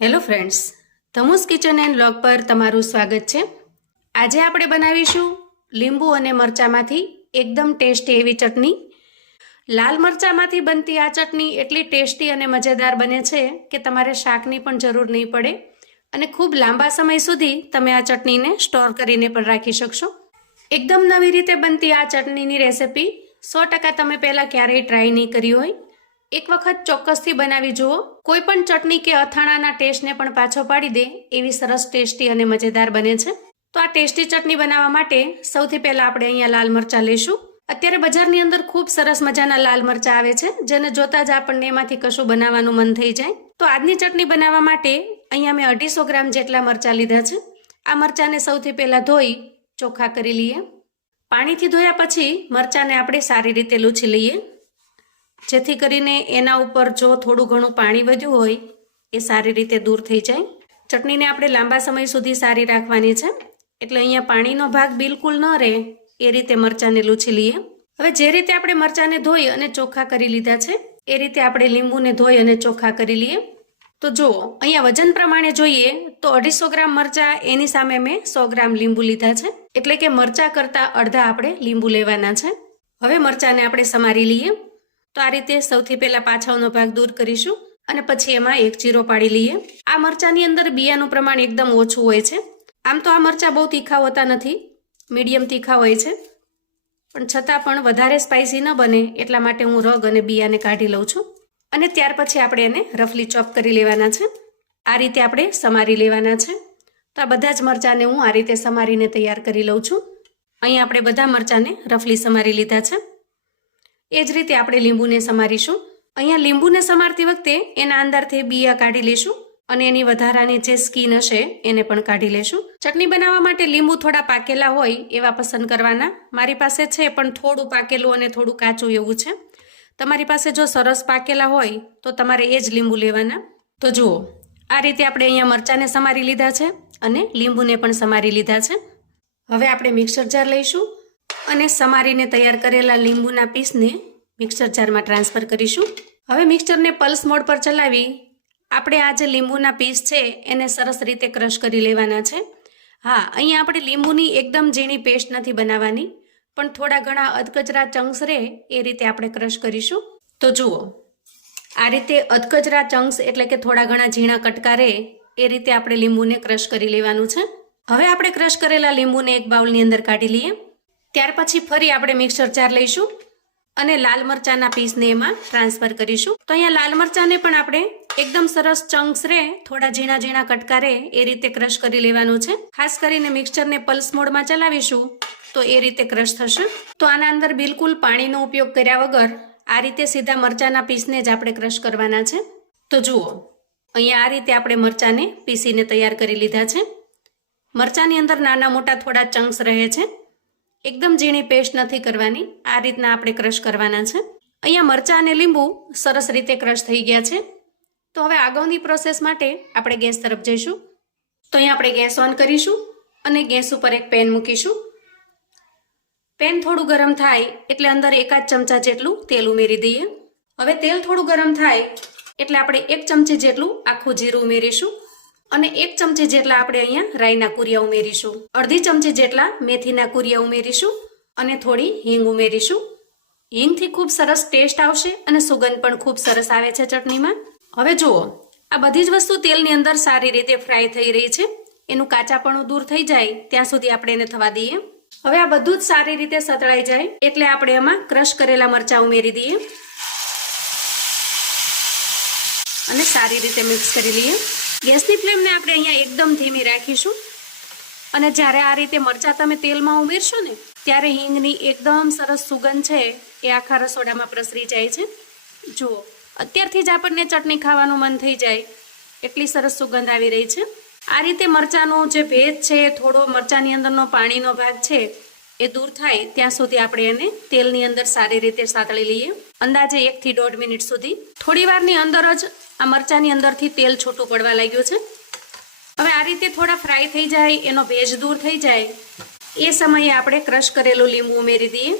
Hello friends ધમુસ kitchen and blog પર તમારું સ્વાગત છે. આજે આપણે બનાવીશું લીંબુ અને મરચામાંથી એકદમ ટેસ્ટી એવી ચટણી. લાલ મરચામાંથી બનતી આ ચટણી એટલી ટેસ્ટી અને મજેદાર બને છે કે તમારે શાકની પણ જરૂર નહીં પડે અને ખૂબ લાંબા સમય સુધી તમે આ ચટણીને સ્ટોર કરીને પણ રાખી શકશો. એકદમ નવી રીતે બનતી આ ચટણીની રેસિપી સો ટકા તમે પહેલાં ક્યારેય ટ્રાય નહીં કરી હોય. એક વખત ચોક્કસથી બનાવી જુઓ. કોઈ પણ ચટણી કે અથાણાના ટેસ્ટને પણ પાછો પાડી દે. એવી સરસ ટેસ્ટી અને મજેદાર બને છે. તો આ ટેસ્ટી ચટણી બનાવવા માટે સૌથી પહેલા આપણે અહીંયા લાલ મરચાં લઈશું. અત્યારે બજારની અંદર ખૂબ સરસ મજાના લાલ મરચાં આવે છે. જેને જોતા જ આપણને એમાંથી કશું બનાવવાનું મન થઈ જાય. તો આજની ચટણી બનાવવા માટે અહીંયા મેં અઢીસો ગ્રામ જેટલા મરચાં લીધા છે. આ મરચાંને સૌથી પહેલા ધોઈ ચોખ્ખા કરી લઈએ. પાણીથી ધોયા પછી મરચાંને આપણે સારી રીતે લૂછી લઈએ. જેથી કરીને એના ઉપર જો થોડું ઘણું પાણી વધ્યું હોય, એ સારી રીતે દૂર થઈ જાય. ચટણીને આપણે લાંબા સમય સુધી સારી રાખવાની છે. એટલે અહીંયા પાણીનો ભાગ બિલકુલ ન રહે, એ રીતે મરચાંને લૂછી લઈએ. હવે જે રીતે આપણે મરચાંને ધોઈ અને ચોખ્ખા કરી લીધા છે, એ રીતે આપણે લીંબુને ધોઈ અને ચોખ્ખા કરી લઈએ. તો જુઓ અહીંયા વજન પ્રમાણે જોઈએ, તો અઢીસો ગ્રામ મરચાં, એની સામે મેં સો ગ્રામ લીંબુ લીધા છે. એટલે કે મરચાં કરતાં અડધા આપણે લીંબુ લેવાના છે. હવે મરચાંને આપણે સમારી લઈએ. તો આ રીતે સૌથી પહેલા પાછળનો ભાગ દૂર કરીશું અને પછી એમાં એક જીરો પાડી લઈએ. આ મરચાંની અંદર બિયાનું પ્રમાણ એકદમ ઓછું હોય છે. આમ તો આ મરચાં બહુ તીખા હોતા નથી. મીડિયમ તીખા હોય છે. પણ છતાં પણ વધારે સ્પાઇસી ન બને એટલા માટે હું રગ અને બિયાને કાઢી લઉં છું. અને ત્યાર પછી આપણે એને રફલી ચોપ કરી લેવાના છે. આ રીતે આપણે સમારી લેવાના છે. તો આ બધા જ મરચાંને હું આ રીતે સમારીને તૈયાર કરી લઉં છું. અહીં આપણે બધા મરચાંને રફલી સમારી લીધા છે. એ જ રીતે આપણે લીંબુને સમારીશું. અહીંયા લીંબુને સમારતી વખતે એના અંદરથી બિયા કાઢી લઈશું અને એની વધારાની જે સ્કીન હશે એને પણ કાઢી લેશું. ચટણી બનાવવા માટે લીંબુ થોડા પાકેલા હોય એવા પસંદ કરવાના. મારી પાસે છે પણ થોડું પાકેલું અને થોડું કાચું એવું છે. તમારી પાસે જો સરસ પાકેલા હોય તો તમારે એ જ લીંબુ લેવાના. તો જુઓ, આ રીતે આપણે અહીંયા મરચાંને સમારી લીધા છે અને લીંબુને પણ સમારી લીધા છે. હવે આપણે મિક્સર જાર લઈશું. અને સમારીને તૈયાર કરેલા લીંબુના પીસને મિક્સર જારમાં ટ્રાન્સફર કરીશું. હવે મિક્સરને પલ્સ મોડ પર ચલાવી આપણે આ જે લીંબુના પીસ છે એને સરસ રીતે ક્રશ કરી લેવાના છે. હા, અહીંયા આપણે લીંબુની એકદમ ઝીણી પેસ્ટ નથી બનાવવાની, પણ થોડા ઘણા અધકચરા ચંક્સ રહે એ રીતે આપણે ક્રશ કરીશું. તો જુઓ, આ રીતે અધકચરા ચંક્સ એટલે કે થોડા ઘણા ઝીણા કટકા રહે એ રીતે આપણે લીંબુને ક્રશ કરી લેવાનું છે. હવે આપણે ક્રશ કરેલા લીંબુને એક બાઉલની અંદર કાઢી લઈએ. ત્યાર પછી ફરી આપણે મિક્સર જાર લઈશું અને લાલ મરચાંના પીસને એમાં ટ્રાન્સફર કરીશું. તો અહીંયા લાલ મરચાંને પણ આપણે એકદમ સરસ ચંક્સ રે, થોડા ઝીણા ઝીણા કટકા રે, એ રીતે ક્રશ કરી લેવાનું છે. ખાસ કરીને મિક્સચરને પલ્સ મોડમાં ચલાવીશું તો એ રીતે ક્રશ થશે. તો આના અંદર બિલકુલ પાણીનો ઉપયોગ કર્યા વગર આ રીતે સીધા મરચાંના પીસને જ આપણે ક્રશ કરવાના છે. તો જુઓ, અહીંયા આ રીતે આપણે મરચાંને પીસીને તૈયાર કરી લીધા છે. મરચાંની અંદર નાના મોટા થોડા ચંક્સ રહે છે. એકદમ ઝીણી પેસ્ટ નથી કરવાની. આ રીતના આપણે ક્રશ કરવાના છે. અહીંયા મરચાં અને લીંબુ સરસ રીતે ક્રશ થઈ ગયા છે. તો હવે આગળની પ્રોસેસ માટે આપણે ગેસ તરફ જઈશું. તો અહીંયા આપણે ગેસ ઓન કરીશું અને ગેસ ઉપર એક પેન મૂકીશું. પેન થોડું ગરમ થાય એટલે અંદર એકાદ ચમચા જેટલું તેલ ઉમેરી દઈએ. હવે તેલ થોડું ગરમ થાય એટલે આપણે એક ચમચી જેટલું આખું જીરું ઉમેરીશું. અને એક ચમચી જેટલા આપણે અહીંયા રાઈના કુરિયા ઉમેરીશું. અડધી ચમચી જેટલા મેથીના કુરિયા ઉમેરીશું અને થોડી હિંગ ઉમેરીશું. હિંગથી ખૂબ સરસ ટેસ્ટ આવશે અને સુગંધ પણ ખૂબ સરસ આવે છે ચટણીમાં. હવે જુઓ, આ બધી જ વસ્તુ તેલની અંદર સારી રીતે ફ્રાય થઈ રહી છે. એનું કાચાપણું દૂર થઈ જાય, ત્યાં સુધી આપણે એને થવા દઈએ. હવે આ બધું જ સારી રીતે સતળાઈ જાય, એટલે આપણે એમાં ક્રશ કરેલા મરચાં ઉમેરી દઈએ. અને સારી રીતે મિક્સ કરી લઈએ. ગેસની ફ્લેમને આપણે અહીંયા એકદમ ધીમી રાખીશું. અને જ્યારે આ રીતે મરચાં તમે તેલમાં ઉમેરશો ને, ત્યારે હિંગની એકદમ સરસ સુગંધ છે એ આખા રસોડામાં પ્રસરી જાય છે. જુઓ, અત્યારથી જ આપણને ચટણી ખાવાનું મન થઈ જાય. એટલી સરસ સુગંધ આવી રહી છે. આ રીતે મરચાંનો જે ભેજ છે, થોડો મરચાંની અંદરનો પાણીનો ભાગ છે, એ દૂર થાય ત્યાં સુધી આપણે એને તેલની અંદર સારી રીતે સાતળી લઈએ. અંદાજે એકથી દોઢ મિનિટ સુધી. થોડી વારની અંદર જ આ મરચાંની અંદરથી તેલ છૂટું પડવા લાગ્યું છે. હવે આ રીતે થોડા ફ્રાય થઈ જાય, એનો ભેજ દૂર થઈ જાય. એ સમયે આપણે ક્રશ કરેલું લીંબુ ઉમેરી દઈએ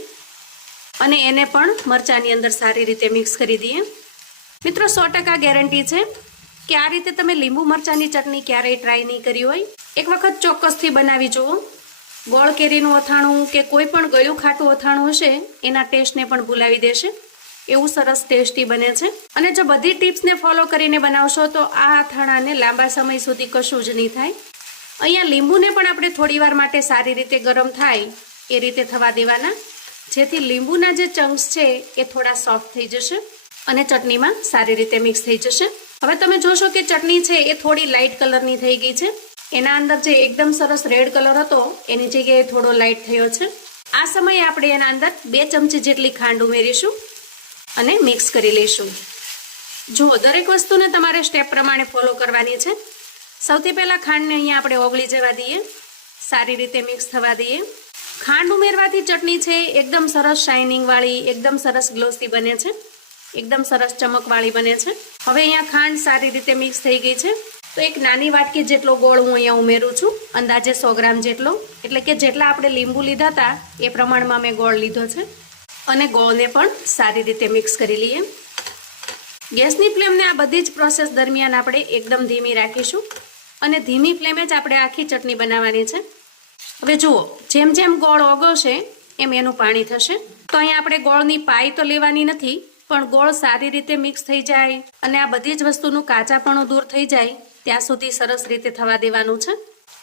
અને એને પણ મરચાંની અંદર સારી રીતે મિક્સ કરી દઈએ. મિત્રો, સો ટકા ગેરંટી છે કે આ રીતે તમે લીંબુ મરચાંની ચટણી ક્યારેય ટ્રાય નહીં કરી હોય. એક વખત ચોક્કસથી બનાવી જુઓ. ગોળ કેરીનું અથાણું કે કોઈ પણ ગળ્યું ખાટું અથાણું હશે, એના ટેસ્ટને પણ ભૂલાવી દેશે. એવું સરસ ટેસ્ટી બને છે. અને જો બધી ટિપ્સને ફોલો કરીને બનાવશો તો આ અથાણાને લાંબા સમય સુધી કશું જ નહીં થાય. અહીંયા લીંબુને પણ આપણે થોડીવાર માટે સારી રીતે ગરમ થાય એ રીતે થવા દેવાના. જેથી લીંબુના જે ચંક્સ છે એ થોડા સોફ્ટ થઈ જશે અને ચટણીમાં સારી રીતે મિક્સ થઈ જશે. હવે તમે જોશો કે ચટણી છે એ થોડી લાઇટ કલરની થઈ ગઈ છે. એના અંદર જે એકદમ સરસ રેડ કલર હતો, એની જગ્યાએ થોડો લાઇટ થયો છે. આ સમયે આપણે એના અંદર બે ચમચી જેટલી ખાંડ ઉમેરીશું. અને મિક્સ કરી લઈશું. જુઓ દરેક વસ્તુને તમારે સ્ટેપ પ્રમાણે ફોલો કરવાની છે, સૌથી પહેલાં ખાંડને અહીંયા આપણે ઓગળી જવા દઈએ. સારી રીતે મિક્સ થવા દઈએ. ખાંડ ઉમેરવાથી ચટણી છે, એકદમ સરસ શાઇનિંગવાળી એકદમ સરસ ગ્લોસી બને છે. એકદમ સરસ ચમકવાળી બને છે. હવે અહીંયા ખાંડ સારી રીતે મિક્સ થઈ ગઈ છે. તો એક નાની વાટકી જેટલો ગોળ હું અહીંયા ઉમેરું છું, અંદાજે સો ગ્રામ જેટલો. એટલે કે જેટલા આપણે લીંબુ લીધા હતા, એ પ્રમાણમાં મેં ગોળ લીધો છે. અને ગોળને પણ સારી રીતે મિક્સ કરી લઈએ. ગેસની ફ્લેમને આ બધી જ પ્રોસેસ દરમિયાન આપણે એકદમ ધીમી રાખીશું અને ધીમી ફ્લેમે જ આપણે આખી ચટણી બનાવવાની છે. હવે જુઓ, જેમ જેમ ગોળ ઓગળશે, એમ એનું પાણી થશે. તો અહીંયા આપણે ગોળની પાઈ તો લેવાની નથી, પણ ગોળ સારી રીતે મિક્સ થઈ જાય અને આ બધી જ વસ્તુનું કાચાપણું દૂર થઈ જાય, ત્યાં સુધી સરસ રીતે થવા દેવાનું છે.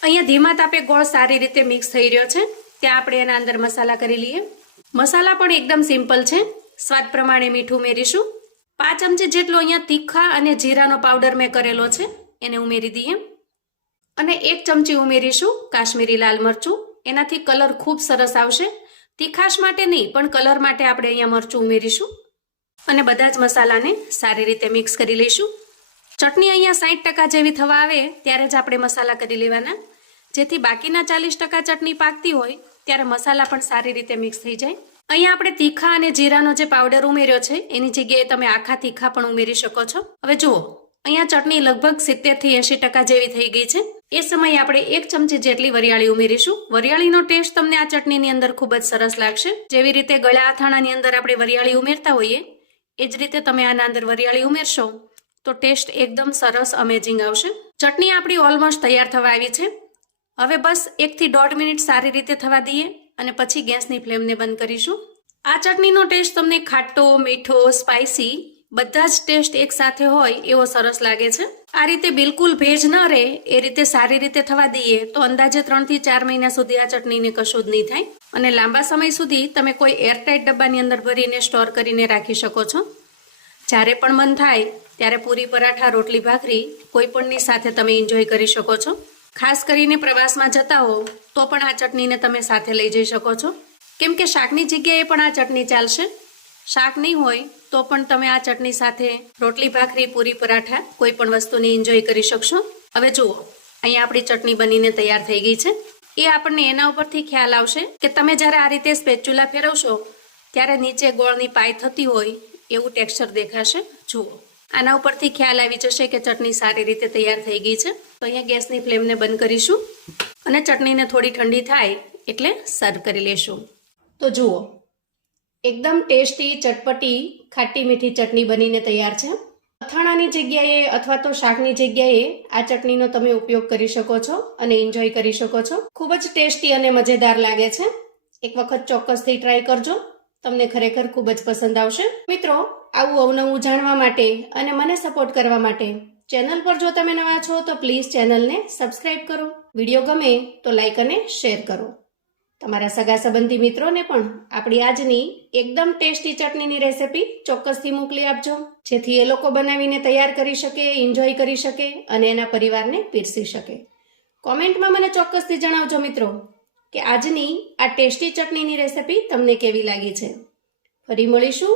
અહીંયા ધીમા તાપે ગોળ સારી રીતે મિક્સ થઈ રહ્યો છે. ત્યાં આપણે એના અંદર મસાલા કરી લઈએ. મસાલા પણ એકદમ સિમ્પલ છે. સ્વાદ પ્રમાણે મીઠું ઉમેરીશું. પાંચ ચમચી જેટલો અહીંયા તીખા અને જીરાનો પાવડર મેં કરેલો છે, એને ઉમેરી દઈએ. અને એક ચમચી ઉમેરીશું કાશ્મીરી લાલ મરચું. એનાથી કલર ખૂબ સરસ આવશે. તીખાશ માટે નહીં, પણ કલર માટે આપણે અહીંયા મરચું ઉમેરીશું. અને બધા જ મસાલાને સારી રીતે મિક્સ કરી લઈશું. ચટણી અહીંયા સાઠ ટકા જેવી થવા આવે, ત્યારે જ આપણે મસાલા કરી લેવાના. જેથી બાકીના ચાલીસ ટકા ચટણી પાકતી હોય ત્યારે મસાલા પણ સારી રીતે મિક્સ થઈ જાય. અહીંયા આપણે તીખા અને જીરાનો જે પાવડર ઉમેર્યો છે, એની જગ્યાએ તમે આખા તીખા પણ ઉમેરી શકો છો. હવે જુઓ, અહીંયા ચટણી લગભગ સિત્તેરથી એંશી ટકા જેવી થઈ ગઈ છે. એ સમયે આપણે એક ચમચી જેટલી વરિયાળી ઉમેરીશું. વરિયાળીનો ટેસ્ટ તમને આ ચટણીની અંદર ખૂબ જ સરસ લાગશે. જેવી રીતે ગળા અથાણાની અંદર આપણે વરિયાળી ઉમેરતા હોઈએ, એ જ રીતે તમે આના અંદર વરિયાળી ઉમેરશો, તો ટેસ્ટ એકદમ સરસ અમેઝિંગ આવશે. ચટણી આપણી ઓલમોસ્ટ તૈયાર થવા આવી છે. હવે બસ એકથી દોઢ મિનિટ સારી રીતે થવા દઈએ અને પછી ગેસની ફ્લેમને બંધ કરીશું. આ ચટણીનો ટેસ્ટ તમને ખાટો, મીઠો સ્પાઇસી બધા જ ટેસ્ટ એક સાથે હોય એવો સરસ લાગે છે. આ રીતે બિલકુલ ભેજ ન રહે, એ રીતે સારી રીતે થવા દઈએ તો અંદાજે ત્રણથી ચાર મહિના સુધી આ ચટણીને કશું જ નહીં થાય. અને લાંબા સમય સુધી તમે કોઈ એરટાઇટ ડબ્બાની અંદર ભરીને સ્ટોર કરીને રાખી શકો છો. જ્યારે પણ મન થાય, ત્યારે પૂરી પરાઠા, રોટલી, ભાખરી કોઈ પણની સાથે તમે એન્જોય કરી શકો છો. ખાસ કરીને પ્રવાસમાં જતા હો તો પણ આ ચટણીને તમે સાથે લઈ જઈ શકો છો. કેમ કે શાકની જગ્યાએ પણ આ ચટણી ચાલશે. શાક નહીં હોય, તો પણ તમે આ ચટણી સાથે રોટલી, ભાખરી, પૂરી, પરાઠા કોઈ પણ વસ્તુને એન્જોય કરી શકશો. હવે જુઓ, અહીંયા આપણી ચટણી બનીને તૈયાર થઈ ગઈ છે. એ આપણને એના ઉપરથી ખ્યાલ આવશે કે તમે જ્યારે આ રીતે સ્પેચ્યુલા ફેરવશો, ત્યારે નીચે ગોળની પાય થતી હોય એવું ટેક્સચર દેખાશે. જુઓ. આના ઉપરથી ખ્યાલ આવી જશે કે ચટણી સારી રીતે તૈયાર થઈ ગઈ છે. તો અહીંયા ગેસની ફ્લેમને બંધ કરીશું અને ચટણીને થોડી ઠંડી થાય એટલે સર્વ કરી લેશું. તો જુઓ, એકદમ ટેસ્ટી, ચટપટી, ખાટી મીઠી ચટણી બનીને તૈયાર છે. અથાણાની જગ્યાએ અથવા તો શાકની જગ્યાએ આ ચટણીનો તમે ઉપયોગ કરી શકો છો અને એન્જોય કરી શકો છો. ખૂબ જ ટેસ્ટી અને મજેદાર લાગે છે. એક વખત ચોક્કસથી ટ્રાય કરજો. તમને ખરેખર ખૂબ જ પસંદ આવશે. મિત્રો આવું અવનવું જાણવા માટે અને મને સપોર્ટ કરવા માટે ચેનલ પર જો તમે નવા છો તો પ્લીઝ ચેનલને સબસ્ક્રાઇબ કરો. વીડિયો ગમે તો લાઇક અને શેર કરો. તમારા સગા સંબંધી મિત્રોને પણ આપણી આજની એકદમ ટેસ્ટી ચટણીની રેસિપી ચોક્કસથી મોકલી આપજો. જેથી એ લોકો બનાવીને તૈયાર કરી શકે એન્જોય કરી શકે અને એના પરિવારને પીરસી શકે. કોમેન્ટમાં મને ચોક્કસથી જણાવજો મિત્રો કે આજની આ ટેસ્ટી ચટણીની રેસિપી તમને કેવી લાગી છે? ફરી મળીશું